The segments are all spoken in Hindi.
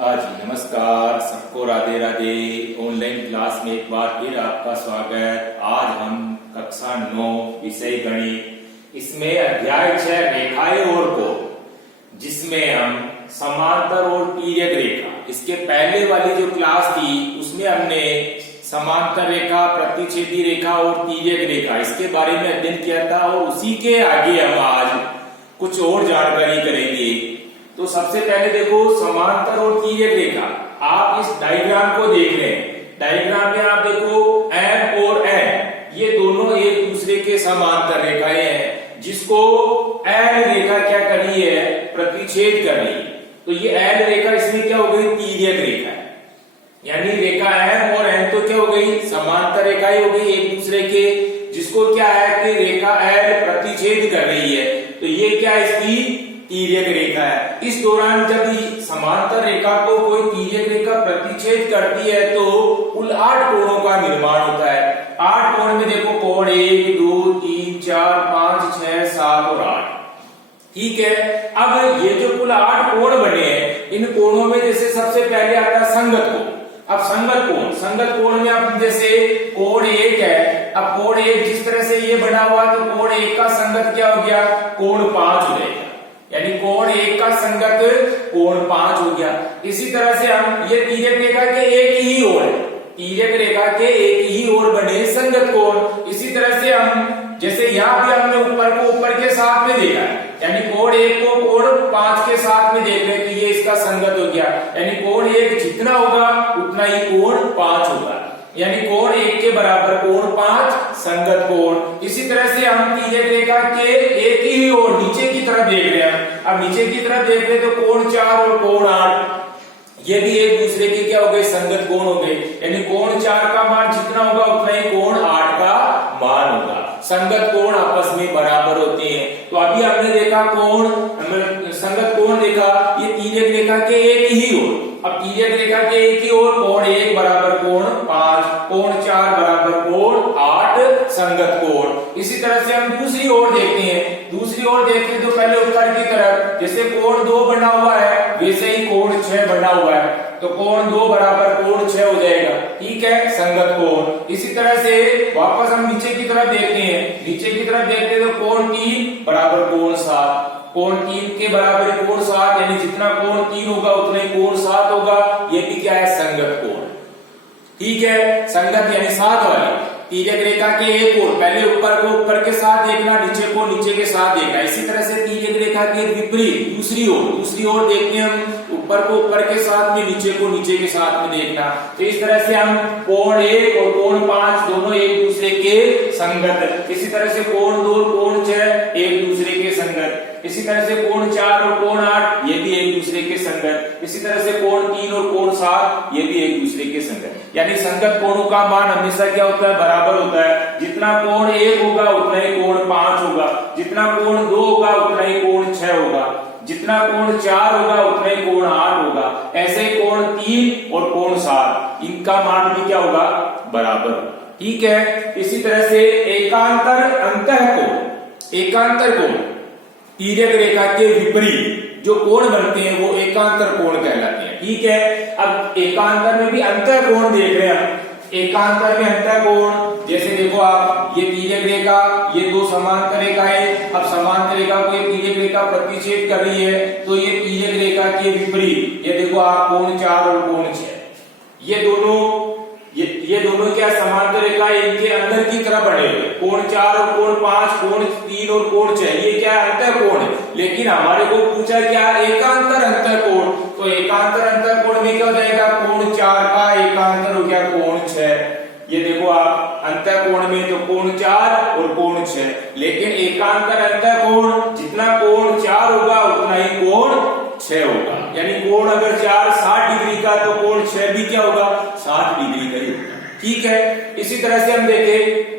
हाँ जी, नमस्कार सबको, राधे राधे। ऑनलाइन क्लास में एक बार फिर आपका स्वागत। आज हम कक्षा 9 विषय गणित, इसमें अध्याय 6 रेखाएं और कोण, जिसमें हम समांतर और तिर्यक रेखा, इसके पहले वाली जो क्लास थी उसमें हमने समांतर रेखा, प्रतिच्छेदी रेखा और तिर्यक रेखा, इसके बारे में अध्ययन किया था। और उसी के आगे हम आज कुछ और जानकारी करेंगे। तो सबसे पहले देखो समांतर और तिर्यक रेखा। आप इस डायग्राम को देख रहे हैं। डायग्राम में आप देखो M और N, ये दोनों एक दूसरे के समांतर रेखाएं हैं, जिसको L रेखा क्या कर रही है, प्रतिच्छेद कर रही है। तो ये L रेखा इसमें क्या हो गई, तिर्यक रेखा है। यानी रेखा M और N तो क्या हो गई, समांतर रेखाएं हो गई एक दूसरे के, जिसको क्या है कि रेखा L प्रतिच्छेद कर रही है। तो ये क्या है, इसकी तिर्यक रेखा है। इस दौरान जब समांतर रेखा को कोई तिर्यक रेखा प्रतिच्छेद करती है तो कुल 8 कोणों का निर्माण होता है। 8 कोण में देखो, कोण 1, 2, 3, 4, 5, 6, 7 और 8। ठीक है। अब ये जो कुल 8 कोण बने हैं, इन कोणों में जैसे सबसे पहले आता है संगत कोण। अब संगत कोण में अब जैसे कोण 1 है, अब कोण 1 जिस तरह से ये बना हुआ, तो कोण 1 का संगत क्या हो गया, कोण 5 हो जाएगा। यानी कोण 1 का संगत कोण 5 हो गया। इसी तरह से हम ये तिर्यक रेखा के एक ही ओर है, तिर्यक रेखा के एक ही ओर बने संगत कोण। इसी तरह से हम जैसे यहाँ पे हमने ऊपर को ऊपर के साथ में देखा है, यानी कोण 1 को कोण 5 के साथ में देख रहे हैं, तो ये इसका संगत हो गया। यानी कोण 1 जितना होगा उतना ही कोण 5 होगा। यानी कोण 1 के बराबर कोण 5 संगत कोण। इसी तरह से हम तिर्यक रेखा के एक ही ओर नीचे की तरफ देख रहे हैं। अब नीचे की तरफ देख रहे हैं तो कोण 4 और कोण 8, ये भी एक दूसरे के क्या हो गए, संगत कोण हो गए। यानी कोण 4 का मान जितना होगा उतना ही कोण 8 का मान होगा। संगत कोण आपस में बराबर होते हैं। तो अभी हमने देखा कोण, संगत कोण देखा, ये तिर्यक रेखा के एक ही ओर। अब तिर्यक रेखा के एक ही ओर कोण 1 बराबर कोण 5, कोण 4 बराबर कोण 8 संगत कोण। इसी तरह से हम दूसरी ओर देखते हैं। दूसरी ओर देखते हैं तो पहले उत्तर की तरफ जैसे कोण 2 बना हुआ है, वैसे ही कोण 6 बना हुआ है, तो कोण 2 बराबर कोण 6 हो जाएगा। ठीक है, संगत कोण। इसी तरह से वापस हम नीचे की तरफ देखते हैं। नीचे की तरफ देखते हैं तो कोण 3 बराबर कोण 7, कोण 3 के बराबर कोण 7, यानी जितना कोण 3 होगा उतना ही कोण 7 होगा। ये भी क्या है, संगत कोण। ठीक है, संगत यानी साथ वाली तिर्यक रेखा के एक ओर, पहले ऊपर को ऊपर के साथ देखना, नीचे को नीचे के साथ देखना। इसी तरह से तिर्यक रेखा के विपरीत दूसरी ओर देखते हैं हम, ऊपर को ऊपर के साथ में, नीचे को नीचे के साथ में देखना। तो इस तरह से हम कोण 1 और कोण 5 दोनों एक दूसरे के संगत। इसी तरह से कोण 2 और कोण 6 एक दूसरे के संगत। इसी तरह से कोण 4 और कोण 8 ये भी एक दूसरे के संगत। इसी तरह से कोण 3 और कोण 7 ये भी एक दूसरे के संगत। यानी संगत कोणों का मान हमेशा क्या होता है, बराबर होता है। जितना कोण 1 होगा उतना ही कोण 5 होगा, जितना कोण 2 होगा उतना ही कोण 6 होगा, जितना कोण 4 होगा उतना ही कोण 8 होगा। ऐसे ही कोण 3 और कोण 7 इनका मान भी क्या होगा, बराबर होगा। ठीक है। इसी तरह से एकांतर कोण तिर्यक रेखा के विपरीत जो कोण बनते हैं वो एकांतर कोण कहलाते हैं। ठीक है। अब एकांतर में भी अंतर कोण देख रहे हैं। एकांतर में अंतर कोण जैसे देखो आप, ये तिर्यक रेखा, ये दो समांतर रेखाएं। अब समांतर रेखा को ये तिर्यक रेखा प्रतिच्छेद कर रही है, तो ये तिर्यक रेखा के विपरीत ये देखो आप, कोण 4 और कोण 6, ये दोनों क्या समांतर रेखा, इनके अंदर की तरफ बने हुए। कोण 4 और कोण 5, कोण 3 और कोण 6 ये क्या अंतर कोण है। लेकिन हमारे को पूछा क्या, एकांतर अंतर कोण। तो एकांतर अंतर कोण में क्या हो जाएगा, कोण 4 का एकांतर हो गया कोण 6। ये देखो आप, अंतर कोण में तो कोण 4 और कोण 6, लेकिन एकांतर अंतर कोण जितना कोण 4 होगा उतना ही कोण 6 होगा। यानी कोण अगर 4 60 डिग्री का, तो कोण 6 भी क्या होगा, 60 डिग्री का ही होगा। ठीक है। इसी तरह से हम देखें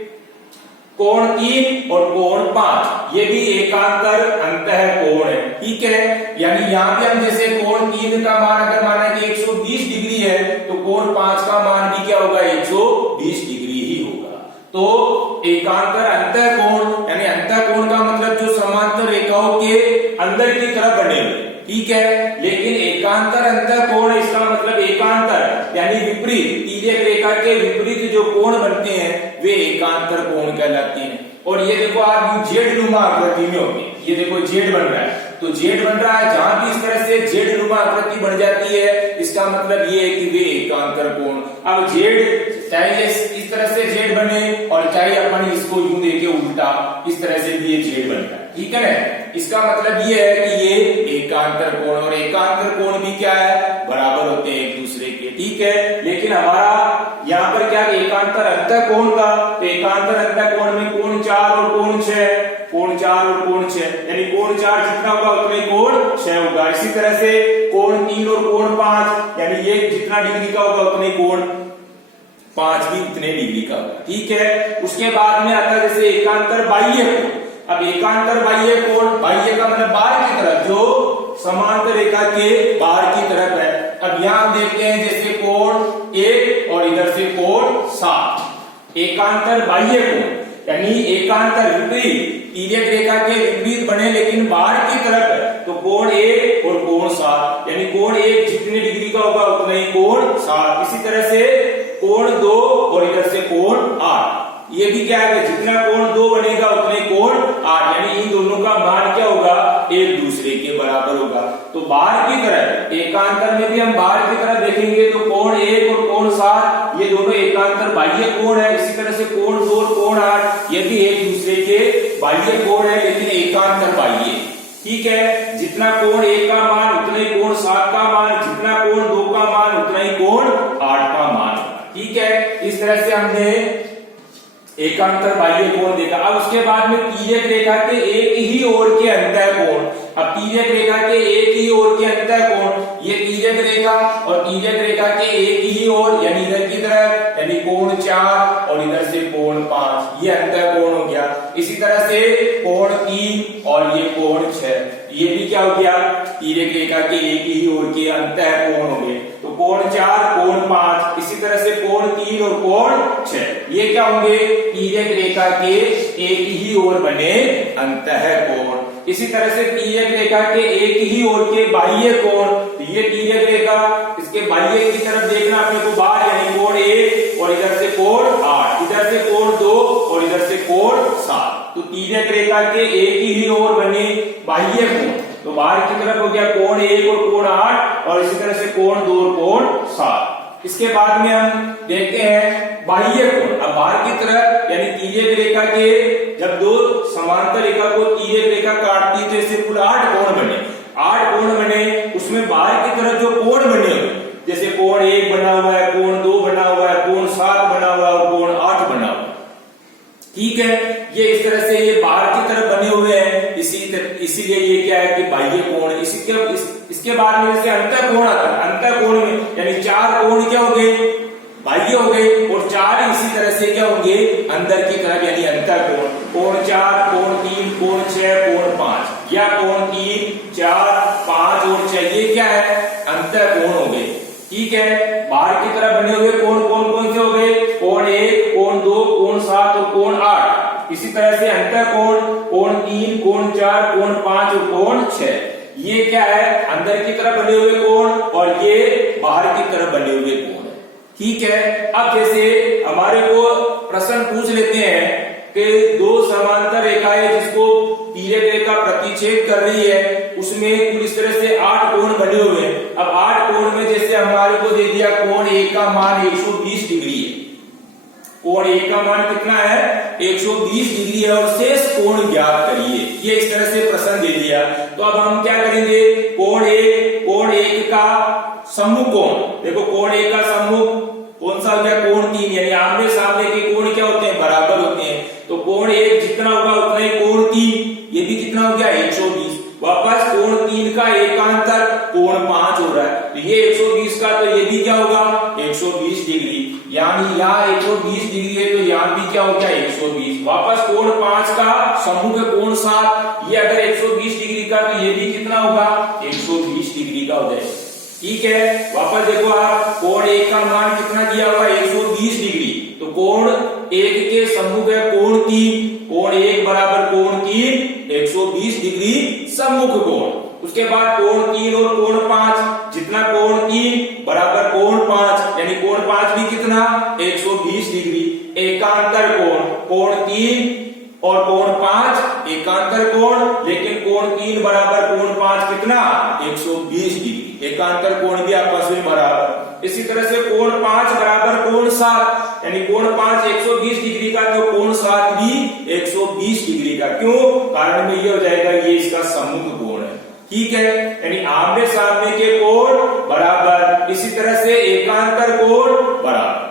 कोण 3 और कोण 5 ये भी एकांतर अंतः कोण है। ठीक है। यानी यहाँ पे हम जैसे कोण 3 का मान अगर माना कि 120 डिग्री है, तो कोण 5 का मान भी क्या होगा, 120 डिग्री ही होगा। तो एकांतर अंतः कोण, यानी अंतः कोण का मतलब जो समांतर रेखाओं के अंदर की तरफ बने हुए। ठीक है। लेकिन एकांतर अंतःकोण, इसका मतलब एकांतर यानी विपरीत, तिर्यक रेखा के विपरीत जो कोण बनते हैं वे एकांतर कोण कहलाते हैं। और ये देखो आप जेड नुमा आकृति में होंगे, ये देखो जेड बन रहा है, तो जेड बन रहा है, जहां भी इस तरह से जेड नुमा आकृति बन जाती है इसका मतलब ये है कि वे एकांतर कोण। अब जेड चाहे इस तरह से जेड बने और चाहे अपन इसको यूं देके उल्टा इस तरह से भी ये जेड बनता है, ठीक है ना। इसका मतलब ये है कि ये एकांतर कोण, और एकांतर कोण भी क्या है, बराबर होते हैं एक दूसरे के, ठीक है। लेकिन हमारा यहाँ पर क्या एकांतर अंतःकोण का, तो एकांतर अंतःकोण में कोण 4 और कोण 6, कोण 4 और कोण 6, यानी कोण 4 जितना होगा उतना ही कोण 6 होगा। इसी तरह से कोण 3 और कोण 5, यानी ये जितना डिग्री का होगा उतने कोण 5 भी उतने डिग्री का होगा, ठीक है। उसके बाद में आता है जैसे एकांतर बाह्य कोण। अब एकांतर बाह्य कोण, बाह्य का मतलब बाहर की तरफ, जो समांतर रेखा के बाहर की तरफ है। अब यहां हम देखते हैं जैसे कोण 1 और इधर से कोण 7, एकांतर बाह्य कोण यानी एकांतर विपरीत, तिर्यक रेखा के विपरीत बने लेकिन बाहर की तरफ है, तो कोण 1 और कोण 7, यानी कोण 1 जितने डिग्री का होगा उतना ही कोण 7। इसी तरह से कोण 2 और इधर से कोण 8, ये भी क्या है, जितना कोण 2 बनेगा उतने कोण 8, यानी इन दोनों का मान क्या होगा, एक दूसरे के बराबर होगा। तो बाहर की तरफ एकांतर में भी हम बाहर की तरफ देखेंगे तो कोण 1 और कोण 7 ये दोनों एकांतर बाह्य कोण है। इसी तरह से कोण 2 और कोण 8 ये भी एक दूसरे के बाह्य कोण है लेकिन एकांतर बाह्य, ठीक है। जितना कोण 1 का मान उतना ही कोण 7 का मान, जितना कोण 2 का मान उतना ही कोण 8 का मान, ठीक है। इस तरह से हमने एकांतर बाह्य कोण देखा। अब उसके बाद में तिर्यक रेखा के एक ही ओर के अंतःकोण। अब तिर्यक रेखा के एक ही ओर के अंतःकोण, ये तिर्यक रेखा और तिर्यक रेखा के एक ही ओर यानी इधर की तरफ, यानी कोण 4 और इधर से कोण 5, ये अंतःकोण हो गया। इसी तरह से कोण 3 और ये कोण 6, ये भी क्या हो गया, तिर्यक रेखा के एक ही ओर के अंतःकोण हो गए। तो कोण 4 कोण 5, इसी तरह से कोण 3 और कोण 6, ये क्या होंगे, तिर्यक रेखा के एक ही ओर बने अंतःकोण। इसी तरह से तिर्यक रेखा के एक ही ओर के बाह्य कोण, तो ये तिर्यक रेखा, इसके बाह्य की तरफ देखना अपने को बाहर, यानी कोण 1 और इधर से कोण 8, इधर से कोण 2 और इधर से कोण 7, तो तिर्यक रेखा के एक ही ओर बने बाह्य कोण। तो बाहर की तरफ हो गया कोण 1 और कोण 8 और इसी तरह से कोण 2 और कोण 7। इसके बाद में हम देखते हैं बाह्य कोण। अब बाहर की तरफ यानी तिर्यक रेखा के जब दो समांतर रेखा को तिर्यक रेखा काटती है तो इससे कुल 8 कोण बने, 8 कोण बने। उसमें बाहर की तरफ जो कोण बने हुए जैसे कोण 1 बना हुआ है, कोण 2 बना हुआ है, कोण 7 बना हुआ है और कोण 8 बना हुआ है, ठीक है। ये इस तरह से ये बाहर की तरफ बने हुए हैं, इसीलिए ये क्या है कि बाह्य कोण। इसके बाद में जैसे अंतःकोण आता है, अंतःकोण में यानी 4 कोण क्या हो गए, बाह्य हो गए और 4 इसी तरह से क्या होंगे अंदर की तरफ यानी अंतःकोण। कोण 4 कोण 3 कोण 6 कोण 5 या कोण 3 4 5 और 6 ये क्या है अंतःकोण हो गए, ठीक है। बाहर की तरफ बने हुए कोण कौन से हो गए, कोण 1 कोण 2 कोण 7 और कोण 8। इसी तरह से अंतःकोण कोण 3 कोण 4 कोण 5 और कोण 6 ये क्या है अंदर की तरफ बने हुए कोण और ये बाहर की तरफ बने हुए कोण, ठीक है। अब जैसे हमारे को प्रश्न पूछ लेते हैं कि दो समांतर रेखाएं जिसको तिर्यक रेखा प्रतिच्छेद कर रही है उसमें कुल इस तरह से 8 कोण बने हुए हैं। अब 8 कोण में जैसे हमारे को दे दिया कोण 1 का मान 120 डिग्री है, कोण 1 का मान कितना है 120 डिग्री है और शेष कोण ज्ञात करिए, ये इस तरह से प्रश्न दे दिया। तो अब हम क्या करेंगे, कोण 1 का सम्मुख कोण, देखो कोण 1 का सम्मुख कौन सा हो गया, कोण 3 यानी आमने सामने के कोण क्या होते हैं बराबर होते हैं। तो कोण 1 जितना होगा उतना ही कोण 3 ये भी कितना हो गया 120। वापस कोण 3 का एकांतर कोण 5 हो रहा है तो ये 120 का, तो ये भी क्या होगा 120 डिग्री, यानी यहाँ 120 डिग्री है तो यहाँ भी क्या हो गया 120। वापस कोण 5 का सम्मुख कोण 7 ये अगर 120 डिग्री का तो ये भी कितना होगा 120 डिग्री का हो जाएगा, ठीक है। वापस देखो आप कोण 1 का मान कितना दिया हुआ 120 डिग्री, तो कोण 1 के सम्मुख है कोण 3, कोण 1 बराबर कोण 3 120 डिग्री सम्मुख कोण। उसके बाद कोण 3 और कोण 5 3 बराबर कोण 5, यानी कोण 5 भी कितना 120 डिग्री। एकांतर कोण 3 और कोण 5 एकांतर कोण, लेकिन कोण 3 बराबर कोण 5 कितना 120 डिग्री। एकांतर कोण भी आपस में बराबर। इसी तरह से कोण 5 बराबर कोण 7, यानी कोण 5 120 डिग्री का, तो कोण 7 भी 120 डिग्री का। क्यों? कारण में ये हो जाएगा, ये इसका सम्मुख कोण है। ठीक है, यानी आमने सामने के कोण बराबर, इसी तरह से एकांतर कोण बराबर।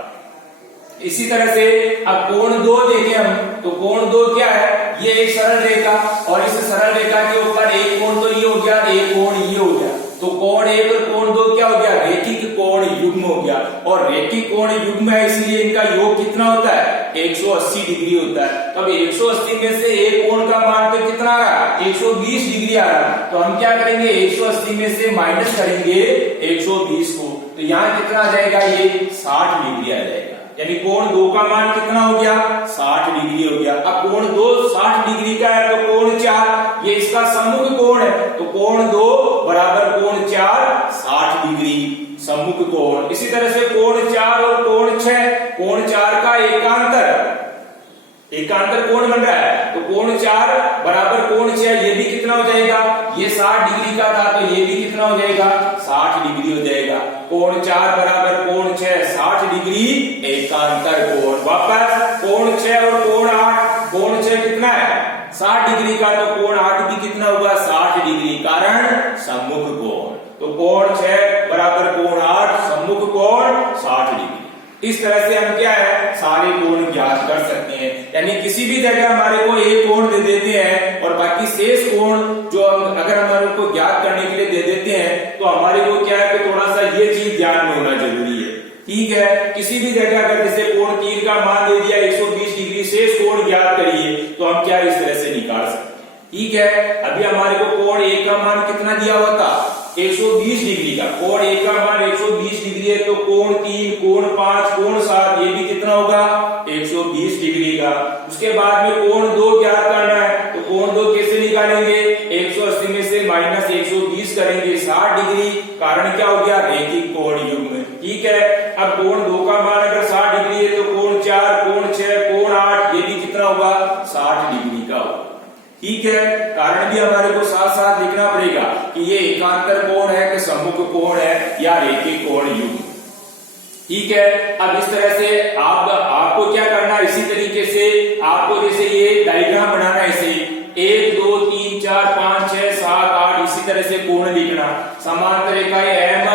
इसी तरह से अब कोण 2 देखें हम, तो कोण 2 क्या है, ये एक सरल रेखा, और इस सरल रेखा के ऊपर एक कोण तो ये हो गया, एक कोण ये हो गया, तो कोण 1 और कोण 2 क्या हो गया, रेखिक कोण युग्म हो गया। और रेखिक कोण युग्म है, इसलिए इनका योग कितना होता है 180 डिग्री होता है। तब 180 में से एक कोण का मान तो कितना आ रहा, 120 डिग्री आ रहा, तो हम क्या करेंगे 180 में से माइनस करेंगे 120 को, तो यहाँ कितना आ जाएगा, ये 60 डिग्री आ जाएगा। यानी कोण 2 का मान कितना हो गया 60 डिग्री हो गया। अब कोण 2 60 डिग्री का है, तो कोण 4 ये इसका सम्मुख कोण है, तो कोण 2 बराबर कोण 4 60 डिग्री सम्मुख कोण। इसी तरह से कोण 4 और कोण 6, कोण 4 का एकांतर कोण बन रहा है, तो कोण 4 बराबर कोण 6, ये भी कितना हो जाएगा, ये 60 डिग्री का था, तो ये भी कितना हो जाएगा 60 डिग्री हो जाएगा। कोण 4 बराबर कोण 6 60 डिग्री एकांतर कोण। वापस कोण 6 और कोण 8, कोण 6 कितना है 60 डिग्री का, तो कोण 8 भी कितना होगा 60 डिग्री, कारण सम्मुख कोण। तो कोण 6 बराबर कोण 8 सम्मुख कोण 60 डिग्री। इस तरह से हम क्या है सारे कोण ज्ञात कर सकते हैं। यानी किसी भी जगह हमारे को एक कोण दे देते हैं और बाकी शेष कोण जो अगर हमारे को ज्ञात करने के लिए दे देते हैं, तो हमारे को क्या है कि थोड़ा सा ये चीज ध्यान में होना जरूरी है। ठीक है, किसी भी जगह अगर जैसे कोण 3 का मान दे दिया 120 डिग्री, शेष कोण ज्ञात करिए, तो हम क्या इस तरह से निकाल सकते हैं। ठीक है, अभी हमारे को कोण 1 का मान कितना दिया हुआ था 120 डिग्री का, कोण 1 का मान 120 डिग्री है, तो कोण 3 कोण 5 कोण 7 ये भी कितना होगा 120 डिग्री का। उसके बाद में कोण 2 ज्ञात करना है, तो कोण 2 कैसे निकालेंगे 180 में से माइनस 120 करेंगे 60 डिग्री, कारण क्या हो गया रेखिक कोण युग्म। ठीक है, अब कोण 2 का मान अगर 60 डिग्री है, तो कोण 4 कोण 6 कोण 8 ये भी कितना होगा 60 डिग्री का होगा। ठीक है, कारण भी हमारे को साथ साथ लिखना पड़ेगा कि ये एकांतर कोण है कि सम्मुख कोण है या रेखिक कोण युग्म। ठीक है, अब इस तरह से आपको क्या करना है, इसी तरीके से आपको जैसे ये डायग्राम बनाना है, ऐसे 1 2 3 4 5 6 7 8 इसी तरह से कोण लिखना। समांतर रेखाएं एन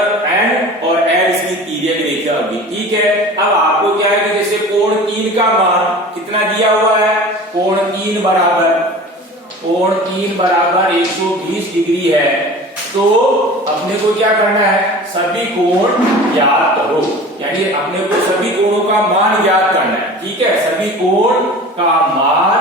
और एल इसकी तिर्यक रेखा होगी। ठीक है, अब आपको क्या है कि जैसे कोण 3 का मान कितना दिया हुआ है, कोण 3 बराबर 120 डिग्री है, तो अपने को क्या करना है सभी कोण ज्ञात करो, यानी अपने को सभी कोणों का मान ज्ञात करना है। ठीक है, सभी कोण का मान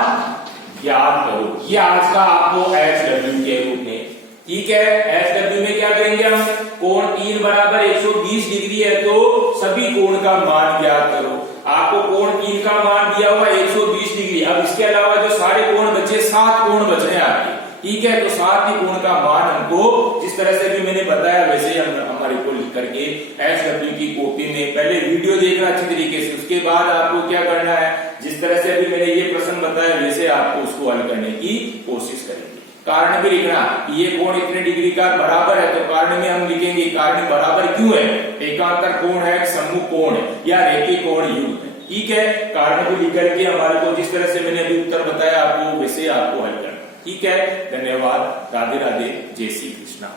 ज्ञात करो, ये आज का आपको HW के रूप में। ठीक है, HW में क्या करेंगे हम, कोण 3 बराबर 120 डिग्री है, तो सभी कोण का मान ज्ञात करो। आपको कोण 3 का मान दिया हुआ 120 डिग्री, अब इसके अलावा जो सारे कोण बचे 7 कोण बच रहे हैं आपके। ठीक है, तो 7 ही कोण का मान हमको जिस तरह से भी मैंने बताया वैसे ही हमारे को लिख करके HW की कॉपी में पहले वीडियो देखना अच्छी तरीके से, उसके बाद आपको क्या करना है जिस तरह से अभी मैंने ये प्रश्न बताया वैसे आपको उसको हल करने की कोशिश करेंगे। कारण भी लिखना, ये कोण इतने डिग्री का बराबर है, तो कारण में हम लिखेंगे कारण बराबर क्यों है, एकांतर कोण है सम्मुख कोण है या रेखिक कोण युग्म है। ठीक है, कारण को लिख करके हमारे को जिस तरह से मैंने अभी उत्तर बताया आपको वैसे आपको हल करना। ठीक है, धन्यवाद, राधे राधे, जय श्री कृष्णा।